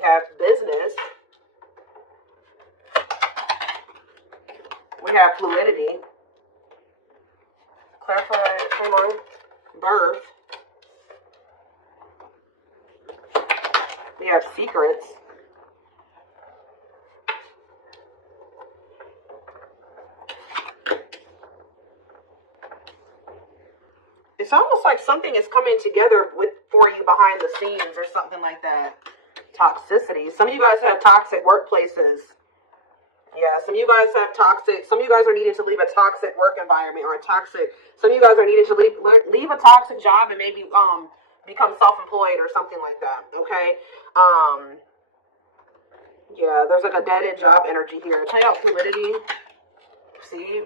We have business. We have fluidity. Clarify, hold on. Birth. We have secrets. It's almost like something is coming together for you behind the scenes or something like that. Toxicity. Some of you guys have toxic workplaces. Yeah, some of you guys have toxic. Some of you guys are needing to leave a toxic work environment or a toxic. Some of you guys are needing to leave a toxic job and maybe become self-employed or something like that. Okay. Yeah, there's like a dead end job energy here. Tell you about fluidity. See,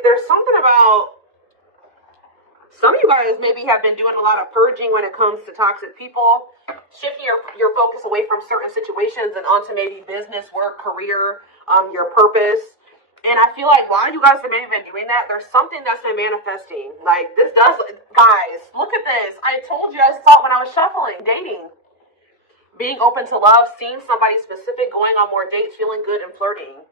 there's something about. Some of you guys maybe have been doing a lot of purging when it comes to toxic people, shifting your focus away from certain situations and onto maybe business, work, career, your purpose. And I feel like while you guys have maybe been doing that, there's something that's been manifesting. Like this does, guys, look at this. I told you, I saw it when I was shuffling, dating. Being open to love, seeing somebody specific, going on more dates, feeling good and flirting.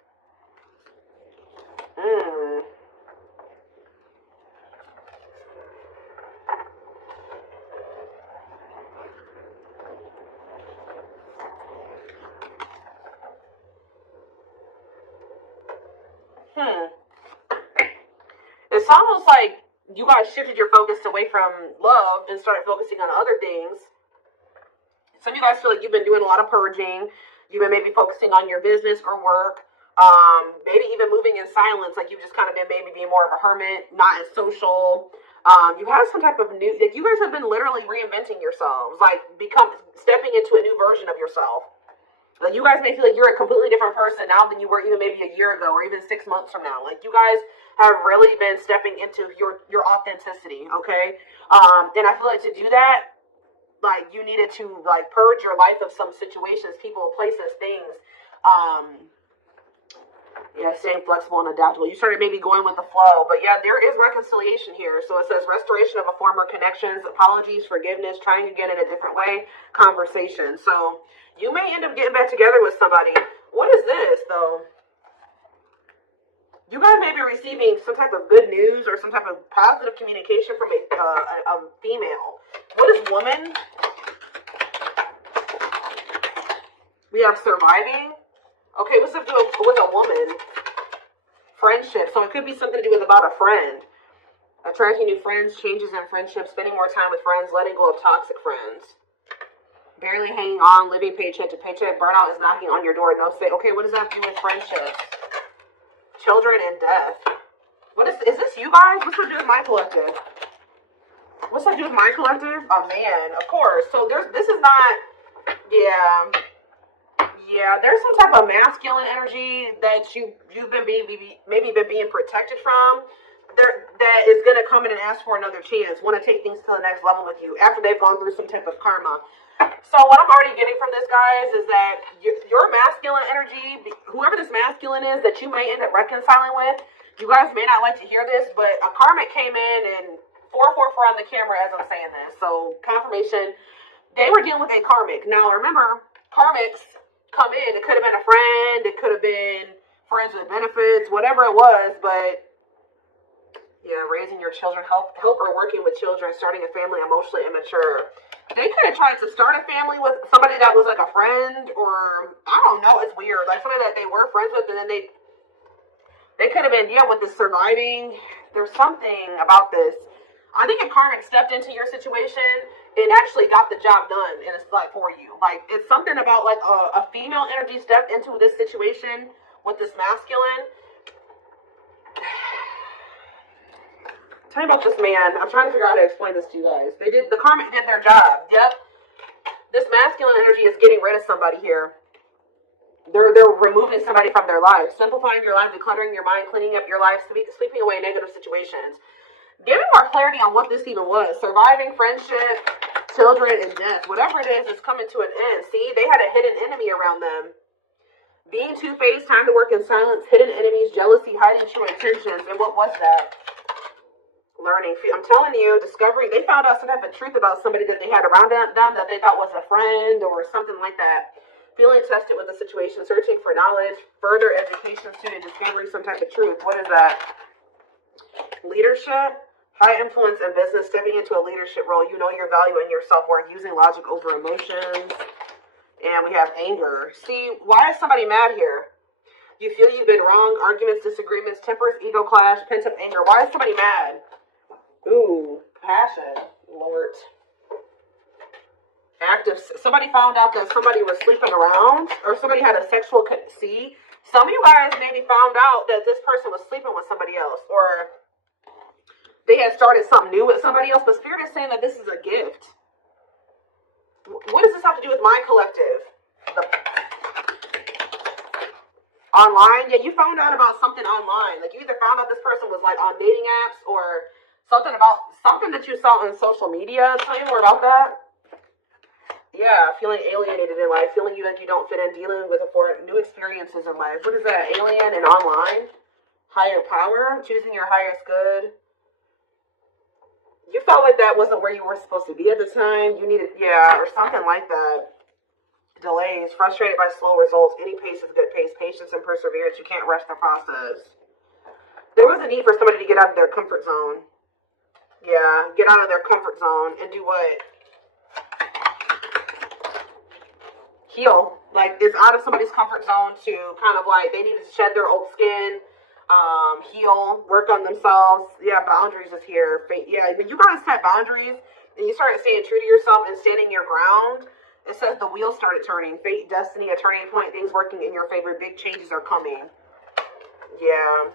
It's almost like you guys shifted your focus away from love and started focusing on other things. Some of you guys feel like you've been doing a lot of purging. You've been maybe focusing on your business or work. Maybe even moving in silence. Like you've just kind of been maybe being more of a hermit, not as social. You have some type of new, like you guys have been literally reinventing yourselves. Like stepping into a new version of yourself. Like you guys may feel like you're a completely different person now than you were even maybe a year ago or even 6 months from now. Like you guys have really been stepping into your authenticity, okay? And I feel like to do that, like you needed to like purge your life of some situations, people, places, things. Yeah, staying flexible and adaptable. You started maybe going with the flow, but yeah, there is reconciliation here. So it says restoration of a former connections, apologies, forgiveness, trying again in a different way, conversation. So you may end up getting back together with somebody. What is this though? You guys may be receiving some type of good news or some type of positive communication from a female. What is woman? We have surviving. Okay, what's up with a woman? Friendship. So it could be something to do with about a friend. Attracting new friends, changes in friendships, spending more time with friends, letting go of toxic friends. Barely hanging on, living paycheck to paycheck. Burnout is knocking on your door. No say. Okay, what does that do with friendships? Children and death. What is this you guys? What's that do with my collective? What's that do with my collective? Oh man, of course. So this is not, yeah, there's some type of masculine energy that you've been being protected from. That is gonna come in and ask for another chance. Want to take things to the next level with you after they've gone through some type of karma. So what I'm already getting from this, guys, is that your masculine energy, whoever this masculine is that you may end up reconciling with, you guys may not like to hear this, but a karmic came in and 444 on the camera as I'm saying this. So confirmation, they were dealing with a karmic. Now remember, karmics come in. It could have been a friend. It could have been friends with benefits, whatever it was. But yeah, raising your children, help or working with children, starting a family, emotionally immature. They could have tried to start a family with somebody that was like a friend, or I don't know. It's weird. Like somebody that they were friends with, and then they could have been with the surviving. There's something about this. I think a karmic stepped into your situation and actually got the job done, and it's like for you. Like it's something about like a female energy stepped into this situation with this masculine. Tell me about this man. I'm trying to figure out how to explain this to you guys. The karmic did their job. Yep. This masculine energy is getting rid of somebody here. They're removing somebody from their life, simplifying your life, decluttering your mind, cleaning up your life, sweeping away negative situations. Give me more clarity on what this even was. Surviving, friendship, children, and death. Whatever it is coming to an end. See, they had a hidden enemy around them. Being two-faced, time to work in silence, hidden enemies, jealousy, hiding true intentions. And what was that? Learning. I'm telling you, discovery. They found out some type of truth about somebody that they had around them that they thought was a friend or something like that. Feeling tested with the situation, searching for knowledge, further education, student discovery, some type of truth. What is that? Leadership, high influence in business, stepping into a leadership role. You know your value and your self-worth, using logic over emotions. And we have anger. See, why is somebody mad here? You feel you've been wrong, arguments, disagreements, tempers, ego clash, pent-up anger. Why is somebody mad? Ooh, passion, Lord. Active. Somebody found out that somebody was sleeping around, or somebody had a sexual. See, some of you guys maybe found out that this person was sleeping with somebody else, or they had started something new with somebody else. But Spirit is saying that this is a gift. What does this have to do with my collective? Online? Yeah, you found out about something online. Like, you either found out this person was like on dating apps, or something that you saw on social media. Tell me more about that. Yeah, feeling alienated in life, feeling like you don't fit in, dealing with new experiences in life. What is that? Alien and online? Higher power? Choosing your highest good? You felt like that wasn't where you were supposed to be at the time. You needed, yeah, or something like that. Delays, frustrated by slow results. Any pace is good pace. Patience and perseverance. You can't rush the process. There was a need for somebody to get out of their comfort zone. Yeah, get out of their comfort zone and do what? Heal. Like, it's out of somebody's comfort zone to kind of like, they needed to shed their old skin, heal, work on themselves. Yeah, boundaries is here. Yeah, when you guys set boundaries and you started staying true to yourself and standing your ground, it says the wheels started turning. Fate, destiny, a turning point, things working in your favor. Big changes are coming. Yeah.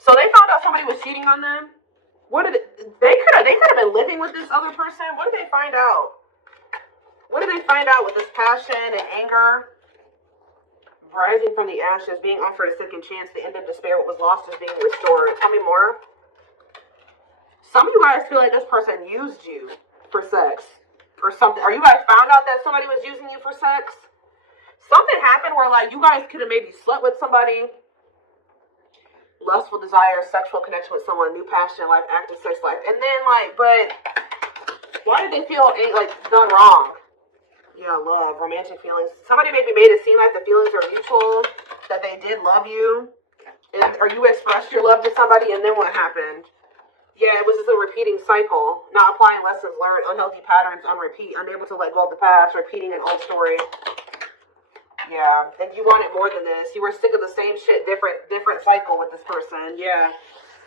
So they found out somebody was cheating on them. What did they could have been living with this other person. What did they find out? What did they find out with this passion and anger? Rising from the ashes, being offered a second chance, the end of despair, what was lost is being restored. Tell me more. Some of you guys feel like this person used you for sex or something. Or you guys found out that somebody was using you for sex. Something happened where like you guys could have maybe slept with somebody. Lustful desire, sexual connection with someone, new passion, life, active sex life. And then like, but why did they feel like done wrong? Yeah, love, romantic feelings. Somebody maybe made it seem like the feelings are mutual, that they did love you, or you expressed your love to somebody, and then what happened? Yeah, it was just a repeating cycle, not applying lessons learned, unhealthy patterns on repeat, unable to let go of the past, repeating an old story. Yeah, and you wanted more than this. You were sick of the same shit, different cycle with this person. Yeah.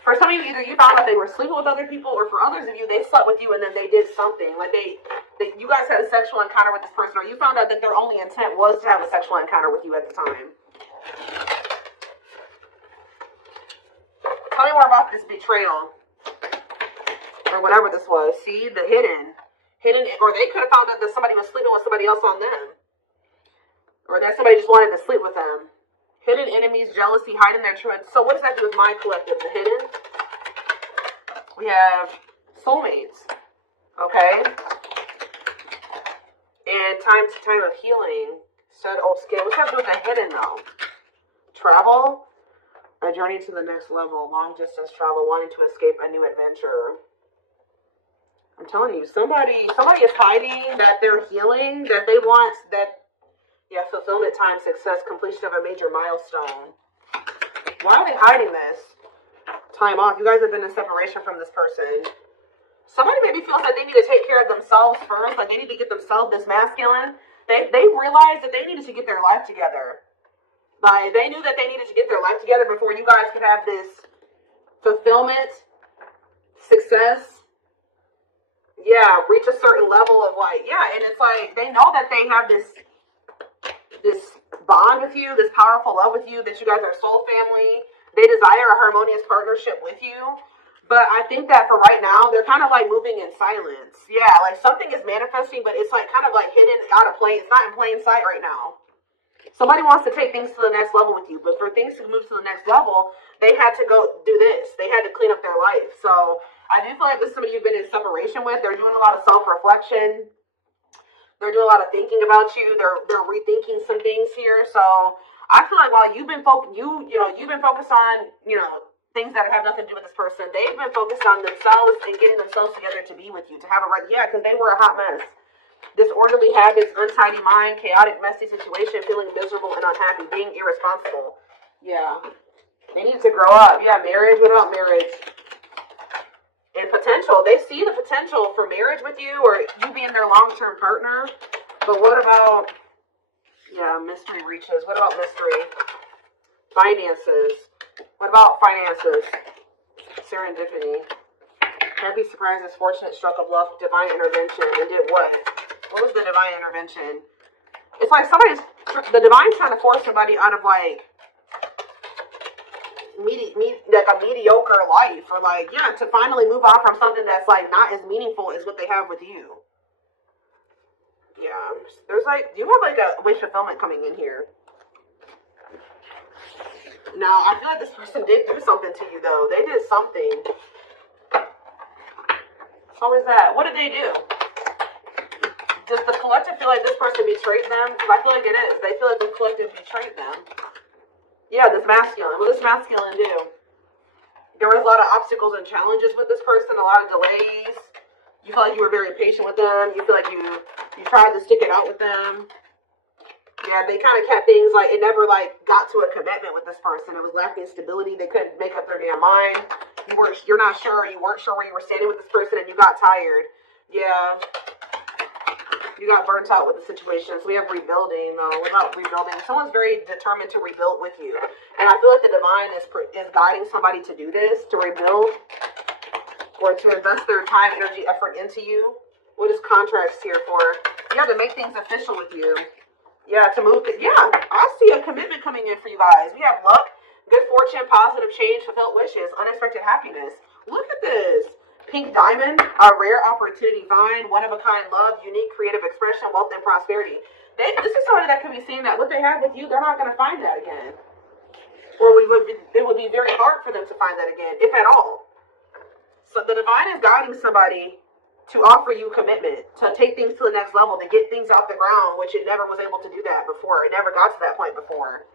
For some of you, either you found out they were sleeping with other people, or for others of you, they slept with you and then they did something. Like you guys had a sexual encounter with this person, or you found out that their only intent was to have a sexual encounter with you at the time. Tell me more about this betrayal, or whatever this was. See, the hidden, or they could have found out that somebody was sleeping with somebody else on them, or that somebody just wanted to sleep with them. Hidden enemies, jealousy, hiding their truth. So what does that do with my collective? The hidden? We have soulmates. Okay? And time of healing. Shed old skin. What's that do with the hidden though? Travel. A journey to the next level. Long distance travel. Wanting to escape a new adventure. I'm telling you, somebody is hiding that they're healing, that they want that. Yeah, fulfillment, time, success, completion of a major milestone. Why are they hiding this? Time off. You guys have been in separation from this person. Somebody maybe feels like they need to take care of themselves first. Like they need to get themselves this masculine. They realized that they needed to get their life together. Like they knew that they needed to get their life together before you guys could have this fulfillment, success. Yeah, reach a certain level of like, yeah, and it's like they know that they have this bond with you, this powerful love with you, that you guys are soul family. They desire a harmonious partnership with you. But I think that for right now, they're kind of like moving in silence. Yeah, like something is manifesting, but it's like kind of like hidden out of plain. It's not in plain sight right now. Somebody wants to take things to the next level with you, but for things to move to the next level, they had to go do this. They had to clean up their life. So I do feel like this is somebody you've been in separation with. They're doing a lot of self-reflection. They're doing a lot of thinking about you. They're rethinking some things here. So I feel like while you've been you've been focused on things that have nothing to do with this person, they've been focused on themselves and getting themselves together to be with you, to have a right. Yeah, because they were a hot mess. Disorderly habits, untidy mind, chaotic, messy situation, feeling miserable and unhappy, being irresponsible. Yeah. They need to grow up. Yeah, marriage. What about marriage? And potential. They see the potential for marriage with you or you being their long-term partner. But what about, yeah, mystery reaches. What about mystery? Finances. What about finances? Serendipity. Happy surprises, fortunate stroke of luck, divine intervention. And did what? What was the divine intervention? It's like the divine's trying to force somebody out of like, like a mediocre life, or like, yeah, to finally move on from something that's like not as meaningful as what they have with you. Yeah, there's like, you have like a wish fulfillment coming in here. Now, I feel like this person did do something to you though. They did something. So what is that? What did they do? Does the collective feel like this person betrayed them? Because I feel like it is. They feel like the collective betrayed them. Yeah, this masculine. What does masculine do? There was a lot of obstacles and challenges with this person, a lot of delays. You feel like you were very patient with them. You feel like you tried to stick it out with them. Yeah, they kind of kept things like, it never like got to a commitment with this person. It was lacking stability. They couldn't make up their damn mind. You're not sure. You weren't sure where you were standing with this person and you got tired. Yeah. You got burnt out with the situation. So we have rebuilding, though. What about rebuilding? Someone's very determined to rebuild with you. And I feel like the divine is guiding somebody to do this, to rebuild, or to invest their time, energy, effort into you. What is contracts here for? Yeah, to make things official with you. Yeah, to move. Yeah, I see a commitment coming in for you guys. We have luck, good fortune, positive change, fulfilled wishes, unexpected happiness. Look at this. Pink diamond, a rare opportunity find, one-of-a-kind love, unique creative expression, wealth, and prosperity. This is somebody that could be seeing that what they have with you, they're not going to find that again. Or it would be very hard for them to find that again, if at all. So the divine is guiding somebody to offer you commitment, to take things to the next level, to get things off the ground, which it never was able to do that before. It never got to that point before.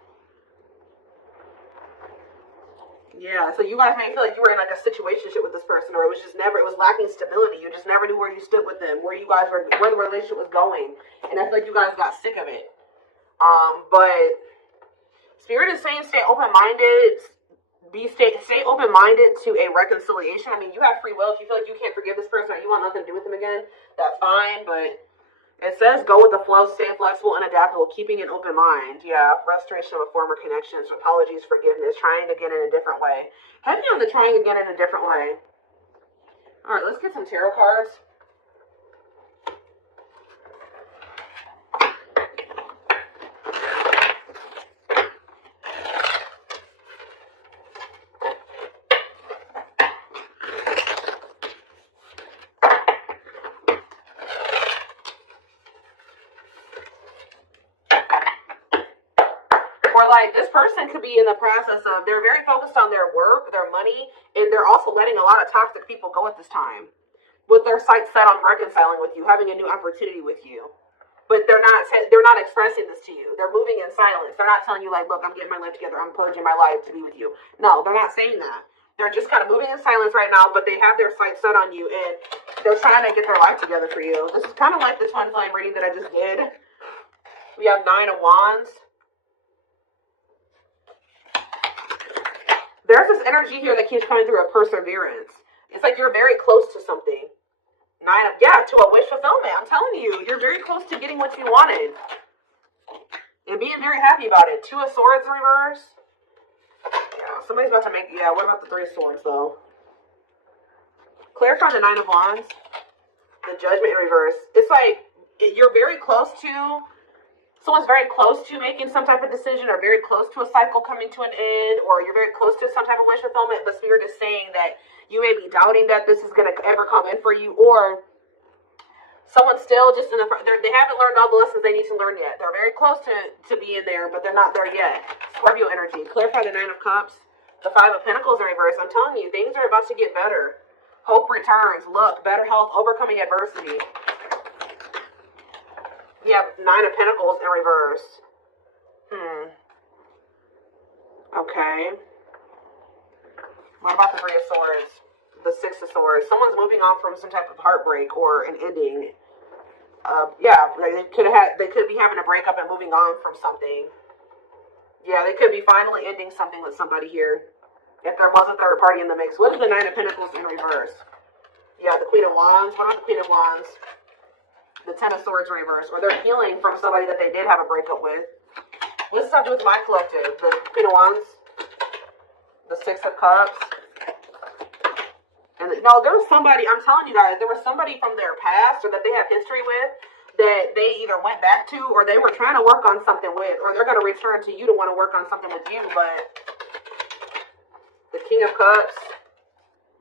Yeah, so you guys may feel like you were in like a situationship with this person, or it was lacking stability. You just never knew where you stood with them, where the relationship was going. And I feel like you guys got sick of it. But Spirit is saying stay open-minded, stay open-minded to a reconciliation. I mean, you have free will. If you feel like you can't forgive this person or you want nothing to do with them again, that's fine, but it says go with the flow, stay flexible and adaptable, keeping an open mind. Yeah, restoration of a former connections, apologies, forgiveness, trying again in a different way. Heavy on the trying again in a different way. All right, let's get some tarot cards. Or like this person could be in the process of, they're very focused on their work, their money, and they're also letting a lot of toxic people go at this time. With their sights set on reconciling with you, having a new opportunity with you. But they're not expressing this to you. They're moving in silence. They're not telling you like, look, I'm getting my life together. I'm purging my life to be with you. No, they're not saying that. They're just kind of moving in silence right now, but they have their sights set on you and they're trying to get their life together for you. This is kind of like the twin flame reading that I just did. We have 9 of Wands. There's this energy here that keeps coming through of perseverance. It's like you're very close to something. To a wish fulfillment. I'm telling you, you're very close to getting what you wanted. And being very happy about it. 2 of Swords in reverse. Yeah, somebody's about to make, what about the 3 of Swords though? Clarify the 9 of Wands. The Judgment in reverse. It's like, you're very close to, someone's very close to making some type of decision, or very close to a cycle coming to an end, or you're very close to some type of wish fulfillment, but Spirit is saying that you may be doubting that this is going to ever come in for you, or someone's still just they haven't learned all the lessons they need to learn yet. They're very close to being there, but they're not there yet. Scorpio energy. Clarify the 9 of Cups. The 5 of Pentacles in reverse. I'm telling you, things are about to get better. Hope returns. Luck, better health, overcoming adversity. We have 9 of Pentacles in reverse. Okay. What about the 3 of Swords? The 6 of Swords. Someone's moving on from some type of heartbreak or an ending. Yeah, like they could be having a breakup and moving on from something. Yeah, they could be finally ending something with somebody here. If there was a third party in the mix. What is the Nine of Pentacles in reverse? Yeah, the Queen of Wands. What about the Queen of Wands? The Ten of Swords in reverse. Or they're healing from somebody that they did have a breakup with. What does this have to do with my collective? The Queen of Wands. The Six of Cups. And no, there was somebody, I'm telling you guys, there was somebody from their past or that they have history with that they either went back to or they were trying to work on something with, or they're going to return to you to want to work on something with you. But the King of Cups,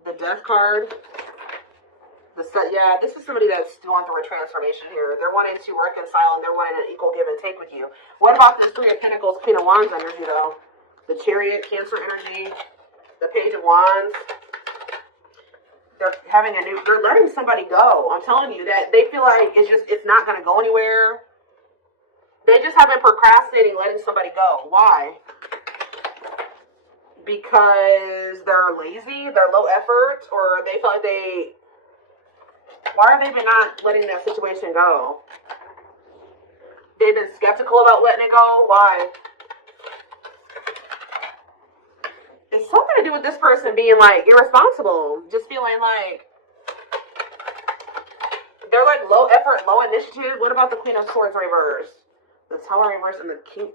the Death card, yeah, this is somebody that's going through a transformation here. They're wanting to reconcile and they're wanting an equal give and take with you. What about this Three of Pentacles, Queen of Wands energy though? The Chariot, Cancer energy, the Page of Wands. They're having they're letting somebody go. I'm telling you that they feel like it's not going to go anywhere. They just have been procrastinating letting somebody go. Why? Because they're lazy, they're low effort, or they feel like why are they not letting that situation go? They've been skeptical about letting it go. Why? It's something to do with this person being like irresponsible, just feeling like they're like low effort, low initiative. What about the Queen of Swords reverse? The Tower reverse and the King.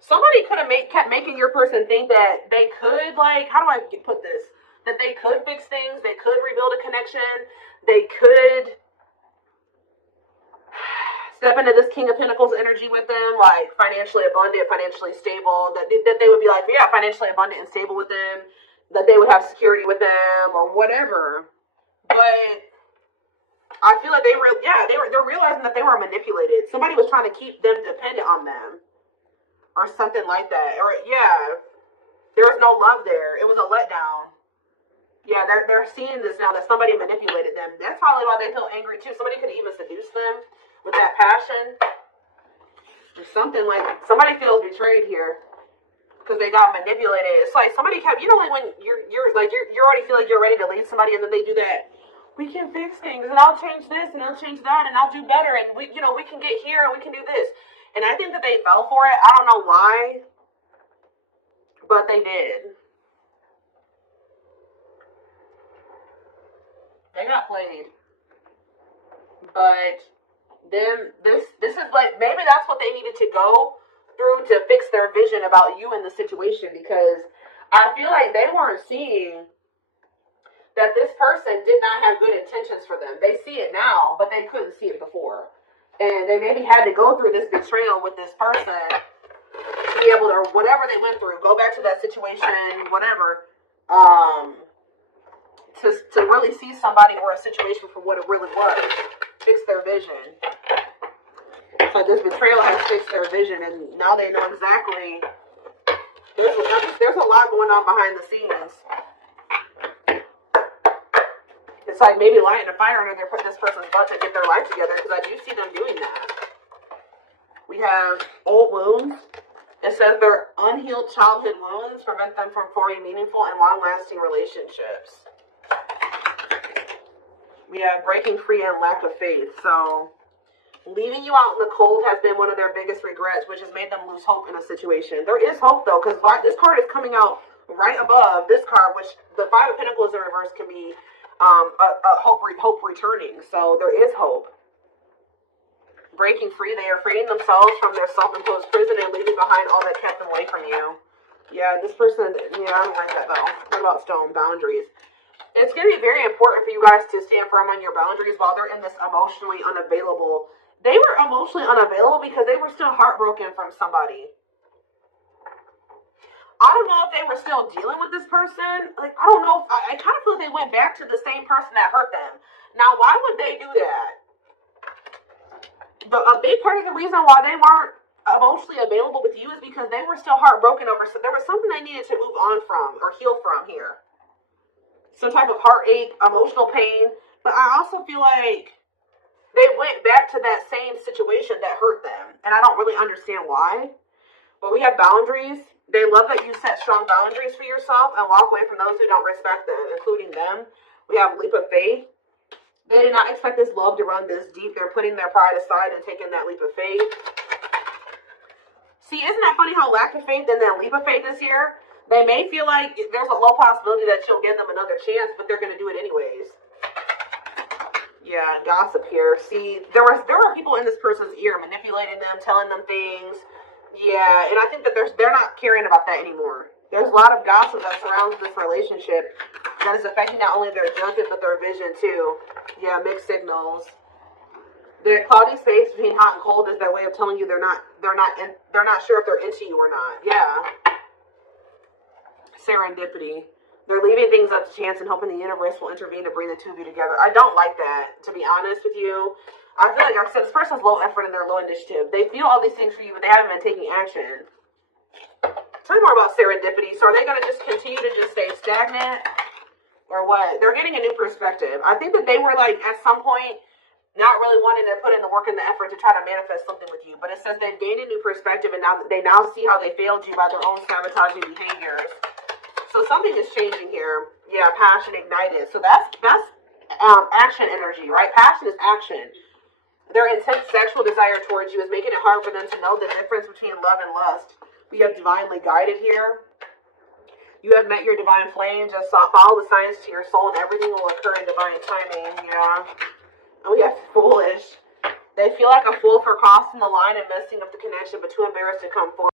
Somebody could have kept making your person think that they could, like, how do I put this? That they could fix things, they could rebuild a connection, they could step into this King of Pentacles energy with them, like financially abundant, financially stable, that they would be like, yeah, financially abundant and stable with them, that they would have security with them or whatever. But I feel like they're realizing that they were manipulated. Somebody was trying to keep them dependent on them or something like that. Or yeah, there was no love there. It was a letdown. Yeah, they're seeing this now that somebody manipulated them. That's probably why they feel angry too. Somebody could even seduce them with that passion. Or something like somebody feels betrayed here because they got manipulated. It's like somebody kept, like when you already feel like you're ready to leave somebody and then they do that. We can fix things and I'll change this and I'll change that and I'll do better and we can get here and we can do this. And I think that they fell for it. I don't know why, but they did. They got played. But then this is like, maybe that's what they needed to go through to fix their vision about you in the situation, because I feel like they weren't seeing that this person did not have good intentions for them. They see it now, but they couldn't see it before. And they maybe had to go through this betrayal with this person to be able to, or whatever they went through, go back to that situation, whatever, to really see somebody or a situation for what it really was, fix their vision. So this betrayal has fixed their vision, and now they know exactly. There's a lot going on behind the scenes. It's like maybe lighting a fire under this person's butt to get their life together, because I do see them doing that. We have old wounds. It says their unhealed childhood wounds prevent them from forming meaningful and long-lasting relationships. We have breaking free and lack of faith. So leaving you out in the cold has been one of their biggest regrets, which has made them lose hope in a situation. There is hope, though, because this card is coming out right above this card, which the Five of Pentacles in reverse can be hope returning. So there is hope. Breaking free, they are freeing themselves from their self-imposed prison and leaving behind all that kept them away from you. Yeah, this person, I don't like that, though. What about stone boundaries? It's going to be very important for you guys to stand firm on your boundaries while they're in this emotionally unavailable. They were emotionally unavailable because they were still heartbroken from somebody. I don't know if they were still dealing with this person. Like, I don't know. I kind of feel like they went back to the same person that hurt them. Now, why would they do that? A big part of the reason why they weren't emotionally available with you is because they were still heartbroken over. So there was something they needed to move on from or heal from here. Some type of heartache, emotional pain. But I also feel like they went back to that same situation that hurt them. And I don't really understand why. But we have boundaries. They love that you set strong boundaries for yourself and walk away from those who don't respect them, including them. We have leap of faith. They did not expect this love to run this deep. They're putting their pride aside and taking that leap of faith. See, isn't that funny how lack of faith and then leap of faith is here? They may feel like there's a low possibility that she'll give them another chance, but they're going to do it anyways. Yeah, gossip here. See, there are people in this person's ear manipulating them, telling them things. Yeah, and I think that they're not caring about that anymore. There's a lot of gossip that surrounds this relationship that is affecting not only their judgment but their vision too. Yeah, mixed signals. The cloudy space between hot and cold is their way of telling you they're not sure if they're into you or not. Yeah. Serendipity. They're leaving things up to chance and hoping the universe will intervene to bring the two of you together. I don't like that, to be honest with you. I feel like I said this person's low effort and they're low initiative. They feel all these things for you, but they haven't been taking action. Tell me more about serendipity. So are they going to just continue to just stay stagnant? Or what? They're getting a new perspective. I think that they were like, at some point, not really wanting to put in the work and the effort to try to manifest something with you. But it says they've gained a new perspective and now they see how they failed you by their own sabotaging behaviors. So something is changing here. Yeah, passion ignited. So that's action energy, right? Passion is action. Their intense sexual desire towards you is making it hard for them to know the difference between love and lust. We have divinely guided here. You have met your divine flame. Just follow the signs to your soul and everything will occur in divine timing. Yeah. And we have foolish. They feel like a fool for crossing the line and messing up the connection, but too embarrassed to come forward.